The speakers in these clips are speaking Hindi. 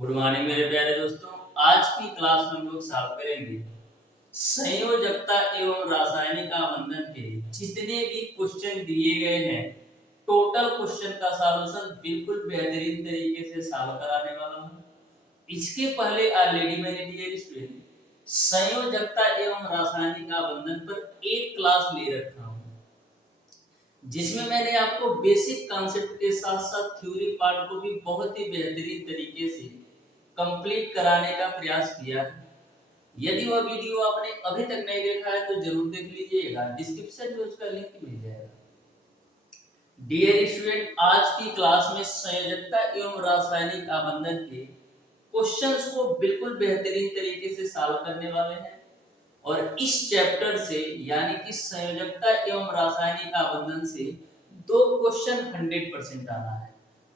गुड मॉर्निंग मेरे प्यारे दोस्तों। आज की क्लास में हम लोग सॉल्व करेंगे संयोजकता एवं रासायनिक आबंधन के जितने भी क्वेश्चन दिए गए हैं। टोटल क्वेश्चन का सॉल्यूशन बिल्कुल बेहतरीन तरीके से सॉल्व कराने वाला हूँ। इसके पहले ऑलरेडी मैंने डियर स्टूडेंट संयोजकता एवं रासायनिक आबंधन पर एक क्लास ले रखा हूँ, जिसमें मैंने आपको बेसिक कॉन्सेप्ट के साथ साथ थ्योरी पार्ट को भी बहुत ही बेहतरीन तरीके से कंप्लीट कराने का प्रयास किया है। यदि वह वीडियो आपने अभी तक नहीं देखा है तो जरूर देख लीजिएगा, डिस्क्रिप्शन में उसका लिंक मिल जाएगा। डियर स्टूडेंट, आज की क्लास में संयोजकता एवं रासायनिक आबंधन के क्वेश्चंस को बिल्कुल बेहतरीन तरीके से सॉल्व करने वाले हैं और इस चैप्टर से यानी कि संयोजकता एवं रासायनिक आबंधन से दो क्वेश्चन 100% आना है।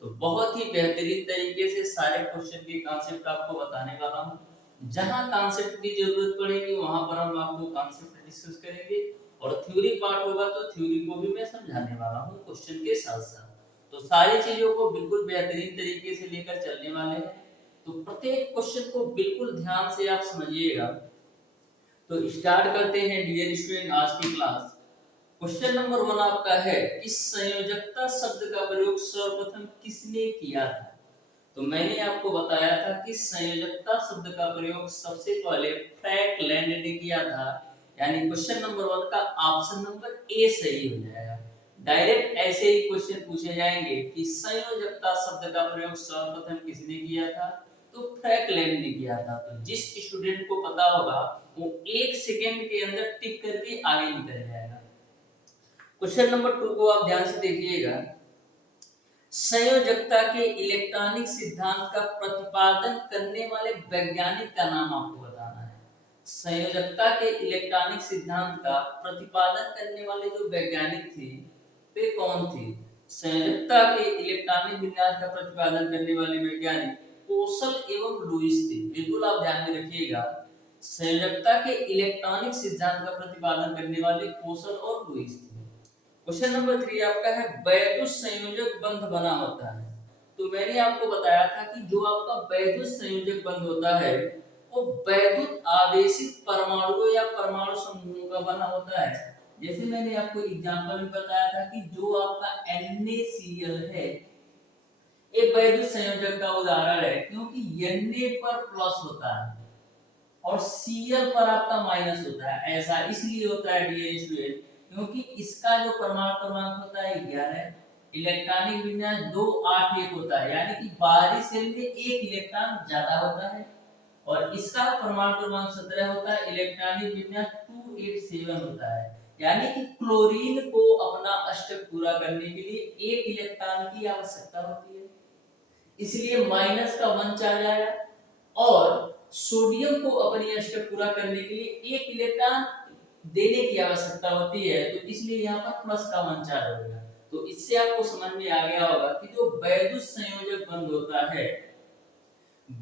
तो बहुत ही बेहतरीन तरीके से सारे क्वेश्चन के कॉन्सेप्ट आपको बताने वाला हूँ। जहां कॉन्सेप्ट की जरूरत पड़ेगी वहां पर हम आपको कॉन्सेप्ट डिस्कस करेंगे और थ्योरी पार्ट होगा तो थ्योरी को भी मैं समझाने वाला हूँ क्वेश्चन के साथ साथ। तो सारी चीजों को बिल्कुल बेहतरीन तरीके से लेकर चलने वाले हैं। तो प्रत्येक क्वेश्चन को बिल्कुल ध्यान से आप समझिएगा। तो स्टार्ट करते हैं डियर स्टूडेंट आज की क्लास। क्वेश्चन नंबर 1 आपका है कि संयोजकता शब्द का प्रयोग सर्वप्रथम किसने किया था। तो मैंने आपको बताया था कि संयोजकता शब्द का प्रयोग सबसे पहले फ्रैंकलैंड ने किया था। यानी क्वेश्चन नंबर 1 का ऑप्शन नंबर ए सही हो जाएगा। डायरेक्ट ऐसे ही क्वेश्चन पूछे जाएंगे कि संयोजकता शब्द का प्रयोग सर्वप्रथम किसने किया था, तो फ्रैंकलैंड ने किया था। तो जिस स्टूडेंट को पता होगा वो एक सेकंड के अंदर टिक करके आगे निकल जाएगा। क्वेश्चन नंबर 2 को आप ध्यान से देखिएगा। संयोजकता के इलेक्ट्रॉनिक सिद्धांत का प्रतिपादन करने वाले वैज्ञानिक का नाम आपको बताना है। संयोजकता के इलेक्ट्रॉनिक सिद्धांत का प्रतिपादन करने वाले जो वैज्ञानिक थे वे कौन थे। संयोजकता के इलेक्ट्रॉनिक विन्यास का प्रतिपादन करने वाले वैज्ञानिक कोसल एवं लुईस थे। बिल्कुल आप ध्यान में रखिएगा, संयोजकता के इलेक्ट्रॉनिक सिद्धांत का प्रतिपादन करने वाले कोसल और लुईस थे। क्वेश्चन नंबर 3 आपका है वैद्युत संयोजक बंध बना होता है। तो मैंने आपको बताया था कि जो आपका वैद्युत संयोजक बंध होता है वो वैद्युत आवेशित परमाणुओं या परमाणु समूहों का बना होता है। जैसे मैंने आपको एग्जांपल में बताया था कि जो आपका NaCl है ये वैद्युत संयोजक का उदाहरण है, क्योंकि Na पर प्लस होता है और Cl पर आपका माइनस होता है। ऐसा इसलिए होता है डियर स्टूडेंट क्योंकि इसका जो परमाणु क्रमांक होता है 11, इलेक्ट्रॉनिक विन्यास 2 8 1 होता है, यानी कि बाहरी सेल में एक इलेक्ट्रॉन ज्यादा होता है और इसका परमाणु क्रमांक 17 होता है, इलेक्ट्रॉनिक विन्यास 287 होता है। यानी कि क्लोरीन को अपना अष्टक पूरा करने के लिए एक इलेक्ट्रॉन की आवश्यकता होती है, इसलिए माइनस का 1 चार्ज आया और सोडियम को अपनी अष्टक पूरा करने के लिए एक इलेक्ट्रॉन देने की आवश्यकता होती है, तो इसलिए यहाँ पर प्लस का 1 चार्ज हो गया। तो इससे आपको समझ में आ गया होगा कि जो वैद्युत संयोजक बंध होता है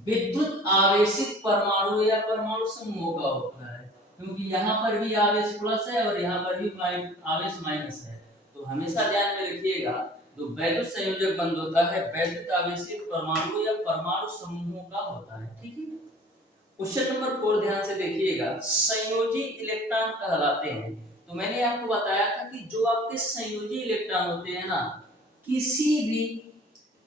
विद्युत आवेशित परमाणु या परमाणु समूह का होता है, क्योंकि यहाँ पर भी आवेश प्लस है और यहाँ पर भी आवेश माइनस है। तो हमेशा ध्यान में रखिएगा जो वैद्युत संयोजक बंध होता है वैद्युत आवेशित परमाणु या परमाणु समूहों का होता है। ठीक है। क्वेश्चन नंबर 4 ध्यान से देखिएगा। संयोजी इलेक्ट्रॉन कहलाते हैं। तो मैंने आपको बताया था कि जो आपके संयोजी इलेक्ट्रॉन होते हैं ना, किसी भी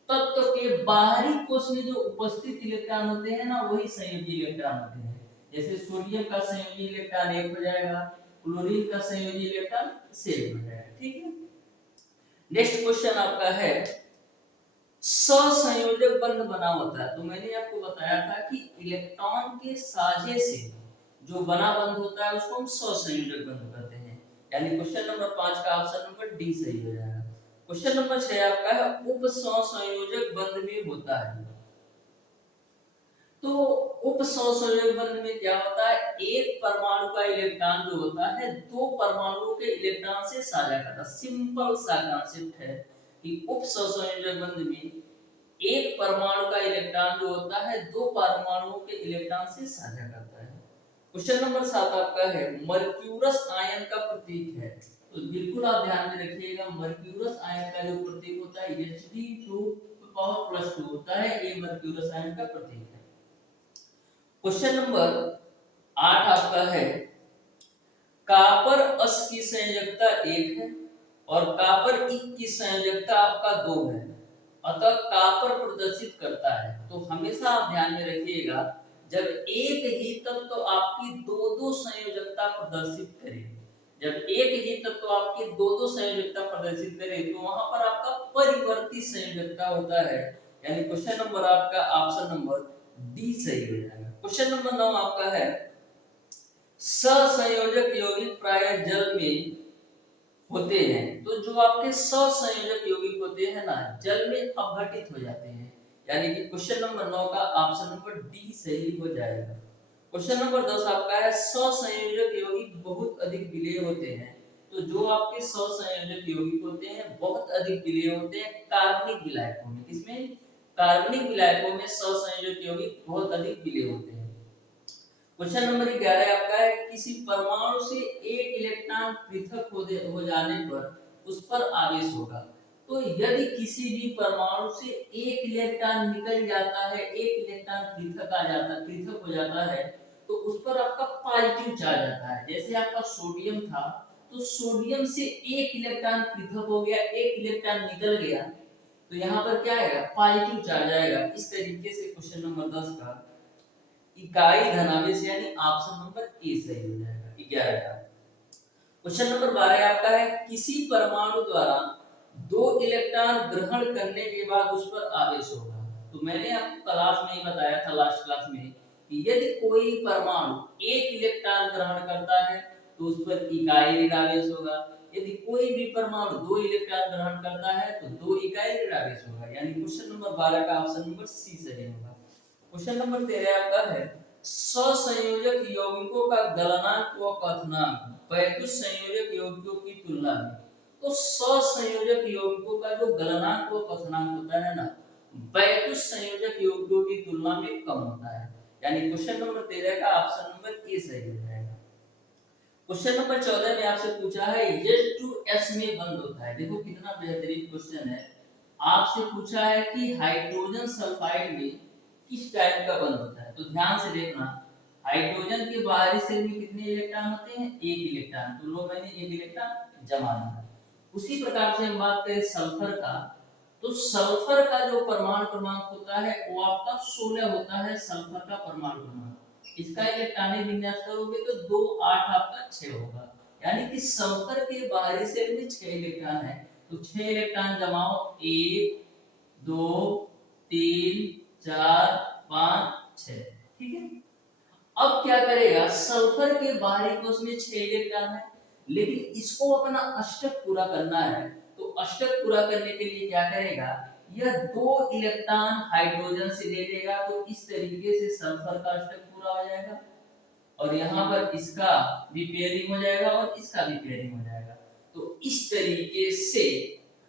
तत्व के बाहरी कोश में जो उपस्थित इलेक्ट्रॉन होते हैं ना वही संयोजी इलेक्ट्रॉन होते हैं। जैसे सोडियम का संयोजी इलेक्ट्रॉन 1 हो जाएगा, क्लोरीन का संयोजी इलेक्ट्रॉन 7 हो जाएगा। ठीक है। नेक्स्ट क्वेश्चन आपका है सहसंयोजक बंध बना होता है। तो मैंने आपको बताया था कि इलेक्ट्रॉन के साझे से जो बना बंध होता है उसको हम सहसंयोजक बंध कहते हैं। यानी क्वेश्चन नंबर 5 का ऑप्शन नंबर डी सही हो जाएगा। क्वेश्चन नंबर 6 आपका है उप सहसंयोजक बंध में होता है। तो उप सहसंयोजक बंध में क्या होता है, एक परमाणु का इलेक्ट्रॉन जो होता है दो परमाणुओं के इलेक्ट्रॉन से साझा करता है। सिंपल सा कॉन्सेप्ट है कि उप सहसंयोजक बंध में एक परमाणु का इलेक्ट्रॉन जो होता है दो परमाणुओं के इलेक्ट्रॉन से साझा करता है। क्वेश्चन नंबर 7 आपका है मर्क्यूरस आयन का प्रतीक है। तो बिल्कुल आप ध्यान में रखिएगा, मर्क्यूरस आयन का जो प्रतीक होता है Hg2 पावर +2 होता है। ये मर्क्यूरी रसायन का प्रतीक है। क्वेश्चन नंबर 8 आपका है, कापर अस की संयोजकता 1 है और कापर इक की संयोजकता आपका 2 है, अतः कापर प्रदर्शित करता है। तो हमेशा आप ध्यान में रखिएगा, जब एक ही तत्व आपकी दो संयोजकता प्रदर्शित करे, जब एक ही तत्व आपकी दो संयोजकता प्रदर्शित करे तो वहां पर आपका परिवर्ती संयोजकता होता है। यानी क्वेश्चन नंबर आपका ऑप्शन नंबर डी सही हो जाएगा। क्वेश्चन नंबर 9 आपका है, सहसंयोजक यौगिक प्राय जल में होते हैं। तो जो आपके सहसंयोजक यौगिक होते हैं ना, जल में अपघटित हो जाते हैं। यानी कि क्वेश्चन नंबर 9 का ऑप्शन नंबर डी सही हो जाएगा। क्वेश्चन नंबर 10 आपका है, सहसंयोजक यौगिक बहुत अधिक विलेय होते हैं। तो जो आपके सहसंयोजक यौगिक होते हैं बहुत अधिक विलेय होते हैं कार्बनिक विलायकों में। किसमें? कार्बनिक विलायकों में सहसंयोजक यौगिक बहुत अधिक विलेय होते हैं। क्वेश्चन नंबर 11 आपका है, किसी परमाणु से एक इलेक्ट्रॉन पृथक हो जाने पर उस पर आवेश होगा। तो यदि किसी भी परमाणु से एक इलेक्ट्रॉन निकल जाता है, एक इलेक्ट्रॉन पृथक हो जाता है, तो उस पर आपका पॉजिटिव चार्ज आता है। जैसे आपका सोडियम था, तो सोडियम से एक इलेक्ट्रॉन पृथक हो गया, एक इलेक्ट्रॉन निकल गया, तो यहाँ पर क्या आएगा? पॉजिटिव चार्ज आएगा। इस तरीके से क्वेश्चन नंबर 10 का इकाई धनावेश यानी ऑप्शन नंबर ए सही हो जाएगा 11 का। क्वेश्चन नंबर 12 आपका है, किसी परमाणु द्वारा 2 इलेक्ट्रॉन ग्रहण करने के बाद उस पर आवेश होगा। तो मैंने आपको क्लास में ही बताया था, लास्ट क्लास में, कि यदि कोई परमाणु 1 इलेक्ट्रॉन ग्रहण करता है तो उस पर इकाई ऋण आवेश होगा। यदि कोई भी परमाणु 2 इलेक्ट्रॉन ग्रहण करता है तो 2 इकाई ऋण आवेश होगा। यानी क्वेश्चन नंबर 12 का ऑप्शन नंबर सी सही होगा। क्वेश्चन नंबर 13 आपका है, सहसंयोजक यौगिकों का गलनांक व क्वथनांक वैद्युत संयोजक यौगिकों की तुलना में। तो सहसंयोजक यौगिकों का जो गलनांक व क्वथनांक होता है ना, वैद्युत संयोजक यौगिकों की तुलना में कम होता है। यानी क्वेश्चन नंबर 13 का ऑप्शन नंबर ए सही हो जाएगा। क्वेश्चन नंबर 14 में आपसे पूछा है, H2S में बंद होता है। देखो कितना बेहतरीन क्वेश्चन है। आपसे पूछा है कि हाइड्रोजन सल्फाइड में किस टाइप का बंद होता है। तो ध्यान से देखना, हाइड्रोजन के बाहरी शेल में कितने इलेक्ट्रॉन होते हैं? 1 इलेक्ट्रॉन। तो लो मैंने 1 इलेक्ट्रॉन जमा दिया। उसी प्रकार से हम बात करें सल्फर का, तो सल्फर का जो परमाणु क्रमांक होता है वो आपका 16 होता है। सल्फर का परमाणु क्रमांक, इसका इलेक्ट्रॉनिक विन्यास करोगे तो 2 8 आपका 6 होगा। यानी कि सल्फर के बाहरी शेल में 6 इलेक्ट्रॉन है, तो 6 इलेक्ट्रॉन जमाओ, 1 2 3 4 5 6। ठीक है। अब क्या करेगा, सल्फर के बाहरी कोश में 6 इलेक्ट्रॉन है, लेकिन इसको अपना अष्टक पूरा करना है। तो अष्टक पूरा करने के लिए क्या करेगा, यह 2 इलेक्ट्रॉन हाइड्रोजन से ले लेगा। तो इस तरीके से सल्फर का अष्टक पूरा हो जाएगा और यहाँ पर इसका भी पेयरिंग हो जाएगा और इसका भी पेयरिंग हो जाएगा। तो इस तरीके से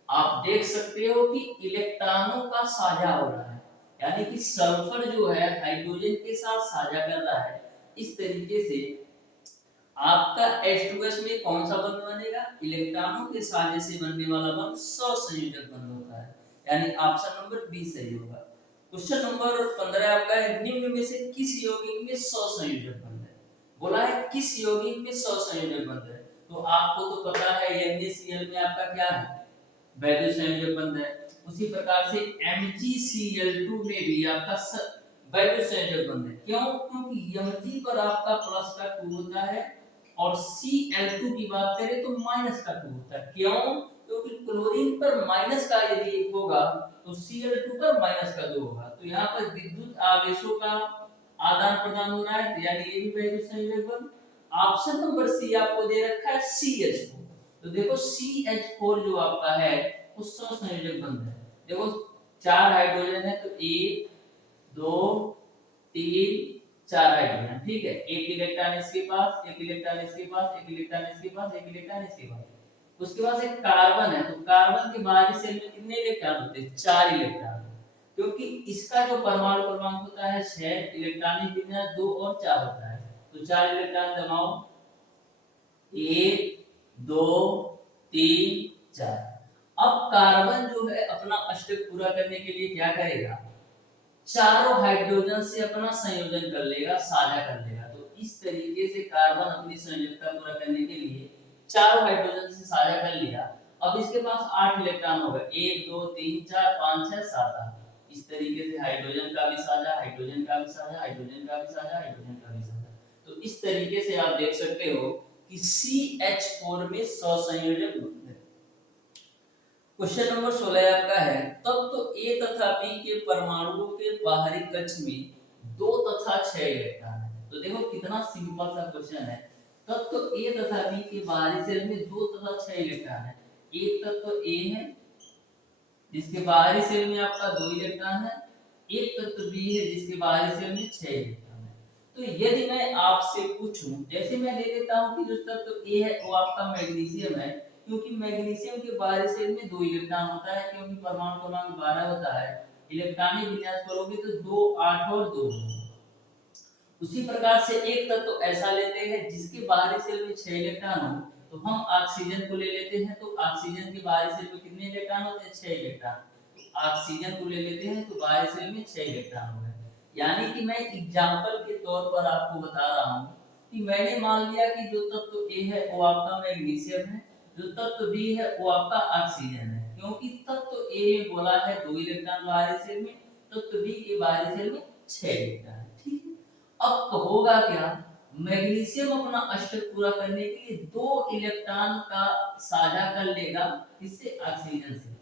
आप देख सकते हो कि इलेक्ट्रॉनों का साझा हो रहा है। यानी कि सल्फर जो है हाइड्रोजन के साथ साझा कर रहा है। इस तरीके से आपका H2S में कौन सा बंध बनेगा? इलेक्ट्रॉनों के साझे से बनने वाला बंध सहसंयोजक बंध होता है। यानी ऑप्शन नंबर बी सही होगा। क्वेश्चन नंबर 15 आपका है, निम्न में से किस यौगिक में सहसंयोजक बंध है? बोला है किस यौगिक में सहसंयोजक बंध है। तो आपको तो पता है NaCl में आपका क्या है? वैद्युत संयोजक बंध है। उसी प्रकार से MgCl2 में भी आपका वैद्युत संयोजक बंध है। क्यों? क्योंकि Mg पर आपका प्लस का 2 होता है और Cl2 की बात करें तो माइनस का 2 होता है। क्यों? क्योंकि क्लोरीन पर माइनस का यदि 1 होगा तो Cl2 पर माइनस का 2 होगा। तो यहाँ पर विद्युत आवेशों का आदान प्रदान हो रहा है, तो यानी ये भी वैद्युत संयोजक बंध। ऑप्शन नंबर सी आपको दे रखा है CH4। तो देखो CH4 जो आपका है वो सहसंयोजक बंध है। देखो 4 हाइड्रोजन है, तो 1 2 3 4 हाइड्रोजन। ठीक है, एक इलेक्ट्रॉन इसके पास, एक इलेक्ट्रॉन इसके पास, एक इलेक्ट्रॉन इसके पास, एक इलेक्ट्रॉन इसके पास। उसके बाद एक कार्बन है, तो कार्बन के बाहरी शेल में कितने इलेक्ट्रॉन होते हैं? 4 इलेक्ट्रॉन। क्योंकि इसका जो परमाणु क्रमांक होता है 6, इलेक्ट्रॉनिक विन्यास 2 और 4 होता है। तो 4 इलेक्ट्रॉन जमाओ, 1 2 3 4। अब कार्बन जो है अपना अष्टक पूरा करने के लिए क्या करेगा, चारों हाइड्रोजन से अपना संयोजन कर लेगा, साझा कर लेगा। तो इस तरीके से कार्बन अपनी संयोजकता पूरा करने के लिए चारों हाइड्रोजन से साझा कर लिया। अब इसके पास 8 इलेक्ट्रॉन हो गए, 1 2 3 4 5 6 7 8। इस तरीके से हाइड्रोजन का भी साझा, हाइड्रोजन का भी साझा, हाइड्रोजन का भी साझा, हाइड्रोजन का भी साझा। तो इस तरीके से आप देख सकते हो कि CH4 में सहसंयोजक बन गए। क्वेश्चन नंबर 16 आपका है, तब तो ए तथा बी के परमाणुओं के बाहरी कक्ष में 2 तथा 6 इलेक्ट्रॉन है। तो देखो कितना सिंपल सा क्वेश्चन है। तब तो ए तथा बी के बाहरी सेल में 2 तथा 6 इलेक्ट्रॉन है। एक तत्व ए है जिसके बाहरी सेल में आपका 2 इलेक्ट्रॉन है, एक तत्व बी है जिसके बाहरी सेल में 6 इलेक्ट्रॉन है। तो यदि मैं आपसे पूछूं, जैसे मैं ले लेता हूं कि जो तत्व ए है वो आपका मैग्नीशियम है, क्योंकि मैग्नीशियम के बाहरी सेल में 2 इलेक्ट्रॉन होता है, क्योंकि परमाणु क्रमांक 12 होता है। इलेक्ट्रॉनिक विन्यास करोगे तो 2 8 और 2। उसी प्रकार से एक तत्व ऐसा लेते हैं जिसके बाहरी सेल में 6 इलेक्ट्रॉन हो, तो हम ऑक्सीजन को ले लेते हैं। तो ऑक्सीजन के बाहरी सेल में कितने इलेक्ट्रॉन होते हैं, 6 इलेक्ट्रॉन। तो ऑक्सीजन को ले लेते हैं तो बाहरी सेल में 6 इलेक्ट्रॉन हो गए। यानी कि मैं एग्जांपल के तौर पर आपको बता रहा हूं कि मैंने मान लिया कि जो तत्व ए है वो आपका मैग्नीशियम है, जो तत्व बी है वो आपका ऑक्सीजन है। क्योंकि तत्व ए में बोला है 2 इलेक्ट्रॉन बाहरी सेल में, तत्व बी के बाहरी सेल में 6 इलेक्ट्रॉन। ठीक है, अब तो होगा क्या, मैग्नीशियम अपना अष्टक पूरा करने के लिए 2 इलेक्ट्रॉन का साझा कर लेगा, किससे, ऑक्सीजन से।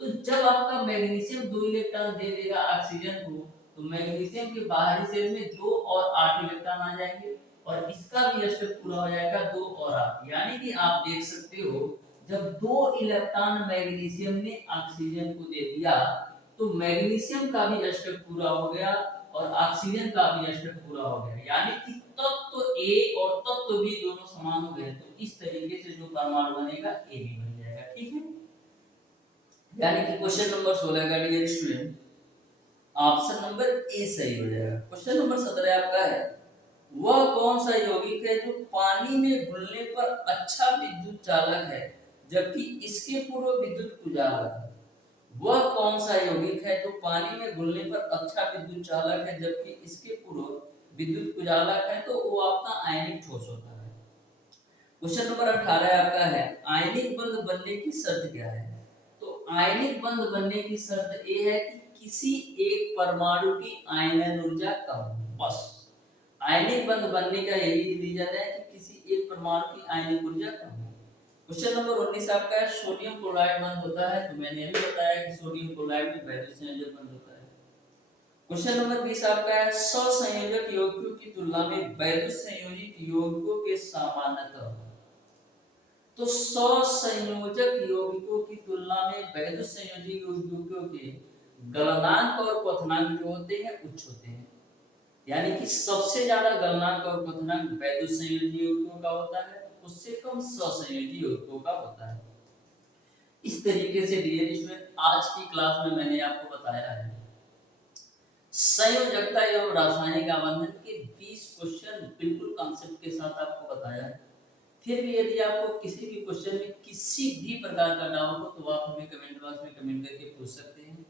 तो जब आपका मैग्नीशियम 2 इलेक्ट्रॉन दे देगा ऑक्सीजन को, तो मैग्नीशियम के बाहरी सेल में 2 और 8 इलेक्ट्रॉन आ जाएंगे और इसका भी अष्टक पूरा हो जाएगा 2 और 8। यानी कि आप देख सकते हो जब 2 इलेक्ट्रॉन मैग्नीशियम ने ऑक्सीजन को दे दिया तो मैग्नीशियम का भी अष्टक पूरा हो गया और ऑक्सीजन का भी अष्टक पूरा हो गया। यानी कि तत्व ए और तत्व बी दोनों समान हो गए। तो इस तरीके से जो परमाणु बनेगा ए भी बन जाएगा। ठीक है, यानी कि क्वेश्चन नंबर 16 का dear student option number A सही हो जाएगा। क्वेश्चन नंबर 17 आपका है, वह कौन सा यौगिक है जो पानी में घुलने पर अच्छा विद्युत चालक है जबकि इसके पूर्व विद्युत कुचालक है। वह कौन सा यौगिक है जो पानी में घुलने पर अच्छा विद्युत चालक है जबकि इसके पूर्व विद्युत कुचालक है। तो वो आपका आयनिक ठोस होता है। क्वेश्चन नंबर 18 आपका है, आयनिक बंध बनने की शर्त क्या है। तो आयनिक बंध बनने की शर्त ये है कि किसी एक परमाणु की आयनन ऊर्जा कम हो। बस आयनिक बंध बनने का यही रीजन है कि किसी एक परमाणु की आयनिक ऊर्जा कम हो। क्वेश्चन नंबर 19 आपका है, सोडियम क्लोराइड बंध होता है। तो मैंने अभी बताया कि सोडियम क्लोराइड में वैद्युत संयोजक बंध होता है। क्वेश्चन नंबर 20 आपका है, सहसंयोजक यौगिकों की तुलना में वैद्युत संयोजित यौगिकों के समानता। तो सहसंयोजक यौगिकों की तुलना में वैद्युत संयोजक यौगिकों के गलनांक और क्वथनांक जो होते हैं उच्च होते हैं। यानी कि सबसे ज्यादा गलनांक और क्वथनांक वैद्युत संयोजी यौगिकों का होता है, उससे कम सहसंयोजी यौगिकों का होता है। इस तरीके से डियर स्टूडेंट आज की क्लास में मैंने आपको बताया है संयोजकता एवं रासायनिक आबंधन के 20 क्वेश्चन बिल्कुल कांसेप्ट के साथ आपको बताया है। फिर भी यदि आपको किसी भी क्वेश्चन में किसी भी प्रकार का डाउट हो तो आप हमें कमेंट बॉक्स में कमेंट करके पूछ सकते हैं।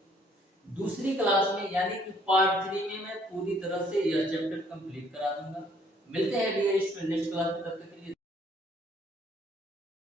दूसरी क्लास में यानी कि पार्ट 3 में मैं पूरी तरह से यह चैप्टर कंप्लीट करा दूंगा। मिलते हैं डियर स्टूडेंट नेक्स्ट क्लास में, तब तक के लिए